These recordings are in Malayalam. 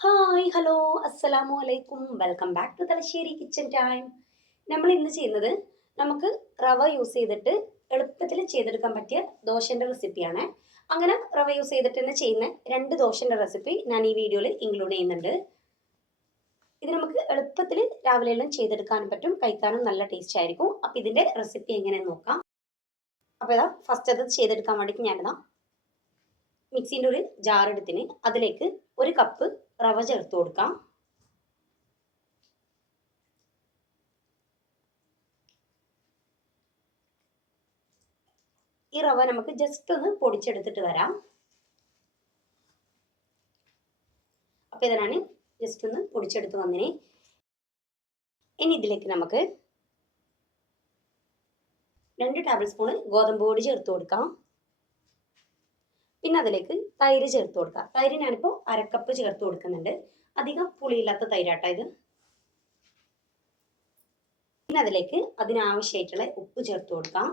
ഹായ് ഹലോ അസ്സലാമു അലൈക്കും welcome back to Thalassery kitchen time നമ്മൾ ഇന്ന് ചെയ്യുന്നത് നമുക്ക് റവ യൂസ് ചെയ്തിട്ട് എളുപ്പത്തിൽ ചെയ്തെടുക്കാൻ പറ്റിയ ദോശന്റെ റെസിപ്പിയാണ് അങ്ങനെ റവ യൂസ് ചെയ്തിട്ട് തന്നെ ചെയ്യുന്ന രണ്ട് ദോശന്റെ റെസിപ്പി ഞാൻ ഈ വീഡിയോയിൽ ഇൻക്ലൂഡ് ചെയ്യുന്നുണ്ട്. ഇത് നമുക്ക് എളുപ്പത്തിൽ രാവിലെ എല്ലാം ചെയ്തെടുക്കാനും പറ്റും കഴിക്കാനും നല്ല ടേസ്റ്റ് ആയിരിക്കും. അപ്പോൾ ഇതിന്റെ റെസിപ്പി എങ്ങനെയെന്ന് നോക്കാം. അപ്പോൾ ഇതാ ഫസ്റ്റ് അത് ചെയ്തെടുക്കാൻ വേണ്ടിയിട്ട് ഞാനിതാ മിക്സീന്റെ ഒരു ജാർ എടുത്തിന് അതിലേക്ക് ഒരു കപ്പ് റവ ചേർത്ത് കൊടുക്കാം. ഈ റവ നമുക്ക് ജസ്റ്റ് ഒന്ന് പൊടിച്ചെടുത്തിട്ട് വരാം. അപ്പൊ ഇതിനാണ് ജസ്റ്റ് ഒന്ന് പൊടിച്ചെടുത്ത് വന്നിന്. ഇനി ഇതിലേക്ക് നമുക്ക് രണ്ട് ടേബിൾ സ്പൂണ് ഗോതമ്പ് പൊടി ചേർത്ത് കൊടുക്കാം. പിന്നെ അതിലേക്ക് തൈര് ചേർത്ത് കൊടുക്കുക. തൈര് ഞാനിപ്പോൾ അരക്കപ്പ് ചേർത്ത് കൊടുക്കുന്നുണ്ട്. അധികം പുളിയില്ലാത്ത തൈരാട്ട ഇത്. പിന്നെ അതിലേക്ക് അതിനാവശ്യമായിട്ടുള്ള ഉപ്പ് ചേർത്ത് കൊടുക്കാം.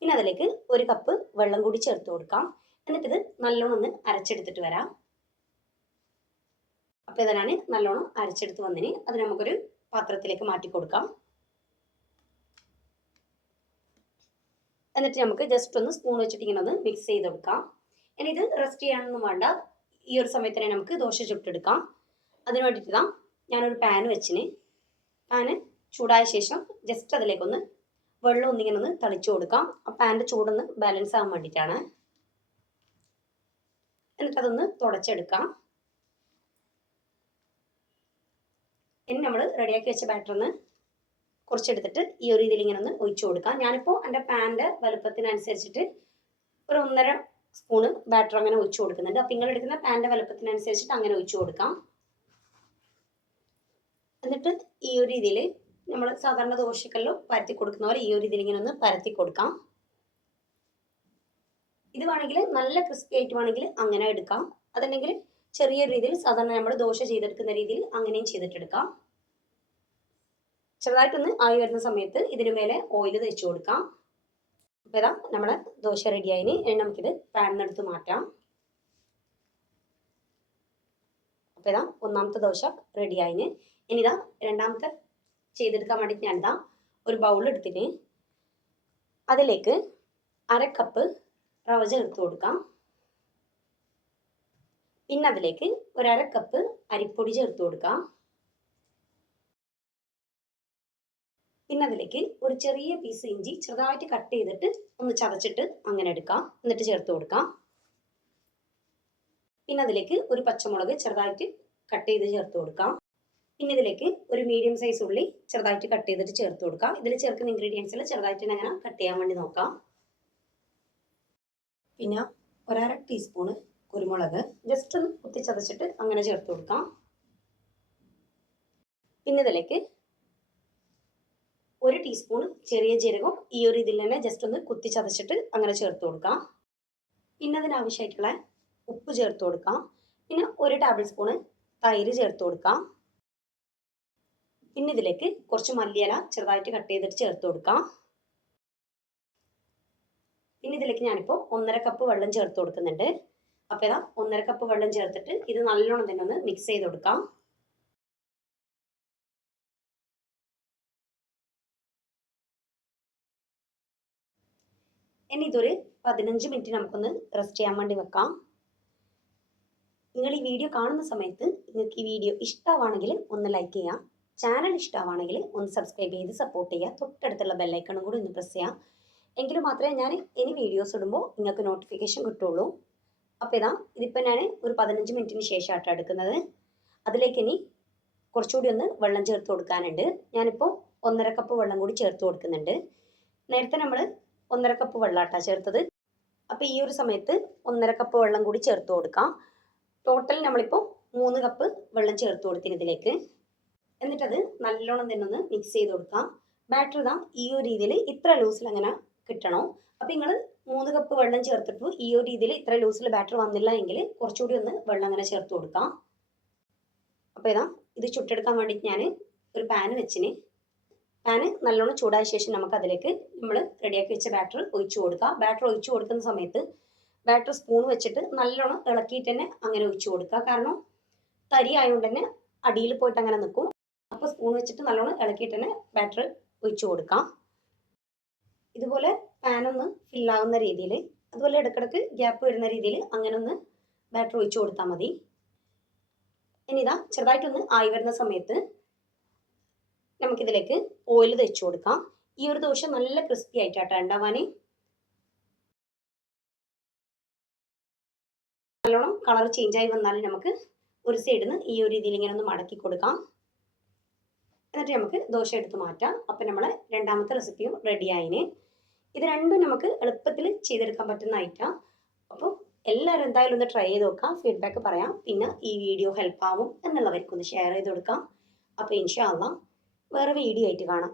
പിന്നെ അതിലേക്ക് ഒരു കപ്പ് വെള്ളം കൂടി ചേർത്ത് കൊടുക്കാം. എന്നിട്ടിത് നല്ലോണം ഒന്ന് അരച്ചെടുത്തിട്ട് വരാം. അപ്പോൾ ഇതിനാണ് നല്ലോണം അരച്ചെടുത്ത് വന്നിന്. അത് നമുക്കൊരു പാത്രത്തിലേക്ക് മാറ്റി കൊടുക്കാം. എന്നിട്ട് നമുക്ക് ജസ്റ്റ് ഒന്ന് സ്പൂൺ വെച്ചിട്ട് ഇങ്ങനെ ഒന്ന് മിക്സ് ചെയ്ത് കൊടുക്കാം. ഇനി ഇത് റെസ്റ്റ് ചെയ്യാനൊന്നും വേണ്ട. ഈ ഒരു സമയത്ത് തന്നെ നമുക്ക് ദോശ ചുട്ടെടുക്കാം. അതിന് വേണ്ടിയിട്ട് ഇതാ ഞാനൊരു പാൻ വെച്ചിന്. പാന് ചൂടായ ശേഷം ജസ്റ്റ് അതിലേക്കൊന്ന് വെള്ളം ഒന്നിങ്ങനെ ഒന്ന് തളിച്ചു കൊടുക്കാം. ആ പാന്റെ ചൂടൊന്ന് ബാലൻസ് ആകാൻ വേണ്ടിയിട്ടാണ്. എന്നിട്ട് അതൊന്ന് തുടച്ചെടുക്കാം. ഇനി നമ്മൾ റെഡിയാക്കി വെച്ച ബാറ്ററിന്ന് കുറച്ചെടുത്തിട്ട് ഈ ഒരു രീതിയിൽ ഇങ്ങനെ ഒന്ന് ഒഴിച്ചു കൊടുക്കാം. ഞാനിപ്പോൾ എന്റെ പാന്റെ വലുപ്പത്തിനനുസരിച്ചിട്ട് ഒരു ഒന്നര സ്പൂണ് ബാറ്റർ അങ്ങനെ ഒഴിച്ചു കൊടുക്കുന്നുണ്ട്. അപ്പം നിങ്ങൾ എടുക്കുന്ന പാന്റെ വലുപ്പത്തിനനുസരിച്ചിട്ട് അങ്ങനെ ഒഴിച്ചു കൊടുക്കാം. എന്നിട്ട് ഈ ഒരു രീതിയിൽ നമ്മൾ സാധാരണ ദോശക്കല്ലോ പരത്തി കൊടുക്കുന്ന പോലെ ഈ ഒരു രീതിയിൽ ഇങ്ങനെ ഒന്ന് പരത്തി കൊടുക്കാം. ഇത് വേണമെങ്കിൽ നല്ല ക്രിസ്പി ആയിട്ട് വേണമെങ്കിൽ അങ്ങനെ എടുക്കാം. അതല്ലെങ്കിൽ ചെറിയ രീതിയിൽ സാധാരണ നമ്മൾ ദോശ ചെയ്തെടുക്കുന്ന രീതിയിൽ അങ്ങനെയും ചെയ്തിട്ടെടുക്കാം. ചെറുതായിട്ടൊന്ന് ആയി വരുന്ന സമയത്ത് ഇതിനു മേലെ ഓയിൽ തേച്ച് കൊടുക്കാം. അപ്പോൾ ഇതാ നമ്മൾ ദോശ റെഡിയായിന് നമുക്കിത് പാനിനെടുത്ത് മാറ്റാം. അപ്പോൾ ഇതാ ഒന്നാമത്തെ ദോശ റെഡിയായിന് ഇനി ഇതാ രണ്ടാമത്തെ ചെയ്തെടുക്കാൻ വേണ്ടിയിട്ട് ഞാനിതാ ഒരു ബൗൾ എടുത്തിന്. അതിലേക്ക് അര കപ്പ് റവ ചേർത്ത് കൊടുക്കാം. പിന്നെ അതിലേക്ക് ഒരു അര കപ്പ് അരിപ്പൊടി ചേർത്ത് കൊടുക്കാം. പിന്നെ അതിലേക്ക് ഒരു ചെറിയ പീസ് ഇഞ്ചി ചെറുതായിട്ട് കട്ട് ചെയ്തിട്ട് ഒന്ന് ചതച്ചിട്ട് അങ്ങനെ എടുക്കാം. എന്നിട്ട് ചേർത്ത് കൊടുക്കാം. പിന്നെ അതിലേക്ക് ഒരു പച്ചമുളക് ചെറുതായിട്ട് കട്ട് ചെയ്ത് ചേർത്ത് കൊടുക്കാം. പിന്നെ ഇതിലേക്ക് ഒരു മീഡിയം സൈസ് ഉള്ളി ചെറുതായിട്ട് കട്ട് ചെയ്തിട്ട് ചേർത്ത് കൊടുക്കാം. ഇതിൽ ചേർക്കുന്ന ഇൻഗ്രീഡിയൻസിൽ ചെറുതായിട്ട് അങ്ങനെ കട്ട് ചെയ്യാൻ വേണ്ടി നോക്കാം. പിന്നെ ഒരര ടീസ്പൂണ് കുരുമുളക് ജസ്റ്റ് ഒന്ന് കുത്തി ചതച്ചിട്ട് അങ്ങനെ ചേർത്ത് കൊടുക്കാം. പിന്നെ ഇതിലേക്ക് ടീസ്പൂൺ ചെറിയ ജീരകം ഈ ഒരു ഇതിൽ തന്നെ ജസ്റ്റ് ഒന്ന് കുത്തി ചതച്ചിട്ട് അങ്ങനെ ചേർത്ത് കൊടുക്കാം. പിന്നെ അതിനാവശ്യമായിട്ടുള്ള ഉപ്പ് ചേർത്ത് കൊടുക്കാം. പിന്നെ ഒരു ടേബിൾ സ്പൂണ് തൈര് ചേർത്ത് കൊടുക്കാം. പിന്നെ ഇതിലേക്ക് കുറച്ച് മല്ലിയില ചെറുതായിട്ട് കട്ട് ചെയ്തിട്ട് ചേർത്ത് കൊടുക്കാം. പിന്നെ ഇതിലേക്ക് ഞാനിപ്പോൾ ഒന്നര കപ്പ് വെള്ളം ചേർത്ത് കൊടുക്കുന്നുണ്ട്. അപ്പോൾ ഇതാ ഒന്നര കപ്പ് വെള്ളം ചേർത്തിട്ട് ഇത് നല്ലോണം തന്നെ ഒന്ന് മിക്സ് ചെയ്ത് കൊടുക്കാം. ഇനി ഇതൊരു പതിനഞ്ച് മിനിറ്റ് നമുക്കൊന്ന് റെസ്റ്റ് ചെയ്യാൻ വേണ്ടി വെക്കാം. നിങ്ങൾ ഈ വീഡിയോ കാണുന്ന സമയത്ത് നിങ്ങൾക്ക് ഈ വീഡിയോ ഇഷ്ടമാണെങ്കിൽ ഒന്ന് ലൈക്ക് ചെയ്യാം. ചാനൽ ഇഷ്ടമാണെങ്കിൽ ഒന്ന് സബ്സ്ക്രൈബ് ചെയ്ത് സപ്പോർട്ട് ചെയ്യുക തൊട്ടടുത്തുള്ള ബെല്ലൈക്കണും കൂടി ഒന്ന് പ്രസ് ചെയ്യാം. എങ്കിൽ മാത്രമേ ഞാൻ ഇനി വീഡിയോസ് ഇടുമ്പോൾ നിങ്ങൾക്ക് നോട്ടിഫിക്കേഷൻ കിട്ടുള്ളൂ. അപ്പോൾ ഇതാ ഇതിപ്പോൾ ഞാൻ ഒരു പതിനഞ്ച് മിനിറ്റിന് ശേഷമായിട്ടാണ് എടുക്കുന്നത്. അതിലേക്ക് ഇനി കുറച്ചുകൂടി ഒന്ന് വെള്ളം ചേർത്ത് കൊടുക്കാനുണ്ട്. ഞാനിപ്പോൾ ഒന്നര കപ്പ് വെള്ളം കൂടി ചേർത്ത് കൊടുക്കുന്നുണ്ട്. നേരത്തെ നമ്മൾ ഒന്നര കപ്പ് വെള്ളാട്ടാ ചേർത്തത്. അപ്പോൾ ഈ ഒരു സമയത്ത് ഒന്നര കപ്പ് വെള്ളം കൂടി ചേർത്ത് കൊടുക്കാം. ടോട്ടൽ നമ്മളിപ്പോൾ മൂന്ന് കപ്പ് വെള്ളം ചേർത്ത് കൊടുത്തിന് ഇതിലേക്ക്. എന്നിട്ടത് നല്ലോണം തന്നെ ഒന്ന് മിക്സ് ചെയ്ത് കൊടുക്കാം. ബാറ്റർ ഇതാ ഈ ഒരു രീതിയിൽ ഇത്ര ലൂസിൽ അങ്ങനെ കിട്ടണോ. അപ്പോൾ നിങ്ങൾ മൂന്ന് കപ്പ് വെള്ളം ചേർത്തിട്ട് ഈ ഒരു രീതിയിൽ ഇത്ര ലൂസിൽ ബാറ്റർ വന്നില്ല എങ്കിൽ കുറച്ചുകൂടി ഒന്ന് വെള്ളം അങ്ങനെ ചേർത്ത് കൊടുക്കാം. അപ്പോൾ ഇതാ ഇത് ചുട്ടെടുക്കാൻ വേണ്ടിയിട്ട് ഞാൻ ഒരു പാൻ വെച്ചിന് പാന് നല്ലോണം ചൂടായ ശേഷം നമുക്ക് അതിലേക്ക് നമ്മൾ റെഡിയാക്കി വെച്ച ബാറ്റർ ഒഴിച്ചു കൊടുക്കുക ബാറ്റർ ഒഴിച്ചു കൊടുക്കുന്ന സമയത്ത് ബാറ്റർ സ്പൂൺ വെച്ചിട്ട് നല്ലോണം ഇളക്കിയിട്ട് തന്നെ അങ്ങനെ ഒഴിച്ചു കൊടുക്കുക കാരണം തരി ആയതുകൊണ്ട് തന്നെ അടിയിൽ പോയിട്ട് അങ്ങനെ നിൽക്കും അപ്പോൾ സ്പൂൺ വെച്ചിട്ട് നല്ലോണം ഇളക്കിയിട്ട് തന്നെ ബാറ്റർ ഒഴിച്ചു കൊടുക്കാം. ഇതുപോലെ പാനൊന്ന് ഫില്ലാവുന്ന രീതിയിൽ അതുപോലെ ഇടക്കിടക്ക് ഗ്യാപ്പ് വരുന്ന രീതിയിൽ അങ്ങനെ ഒന്ന് ബാറ്റർ ഒഴിച്ചു കൊടുത്താൽ മതി. ഇനി ഇതാ ചെറുതായിട്ടൊന്ന് ആയി വരുന്ന സമയത്ത് നമുക്കിതിലേക്ക് ഓയിൽ തെച്ചു കൊടുക്കാം. ഈ ഒരു ദോശ നല്ല ക്രിസ്പി ആയിട്ടാട്ടോ ഉണ്ടാവാൻ നല്ലോണം കളർ ചേഞ്ച് ആയി വന്നാൽ നമുക്ക് ഒരു സൈഡിൽ നിന്ന് ഈ ഒരു രീതിയിൽ ഇങ്ങനെ ഒന്ന് മടക്കി കൊടുക്കാം. എന്നിട്ട് നമുക്ക് ദോശ എടുത്ത് മാറ്റാം. അപ്പം നമ്മളെ രണ്ടാമത്തെ റെസിപ്പിയും റെഡി ആയിന്. ഇത് രണ്ടും നമുക്ക് എളുപ്പത്തിൽ ചെയ്തെടുക്കാൻ പറ്റുന്ന ഐറ്റാ അപ്പോൾ എല്ലാവരും എന്തായാലും ഒന്ന് ട്രൈ ചെയ്ത് നോക്കാം. ഫീഡ്ബാക്ക് പറയാം. പിന്നെ ഈ വീഡിയോ ഹെൽപ്പ് ആവും എന്നുള്ളവർക്കൊന്ന് ഷെയർ ചെയ്ത് കൊടുക്കാം. അപ്പോൾ ഇൻഷാ അള്ളാ വേറെ വീഡിയോ ആയിട്ട് കാണാം.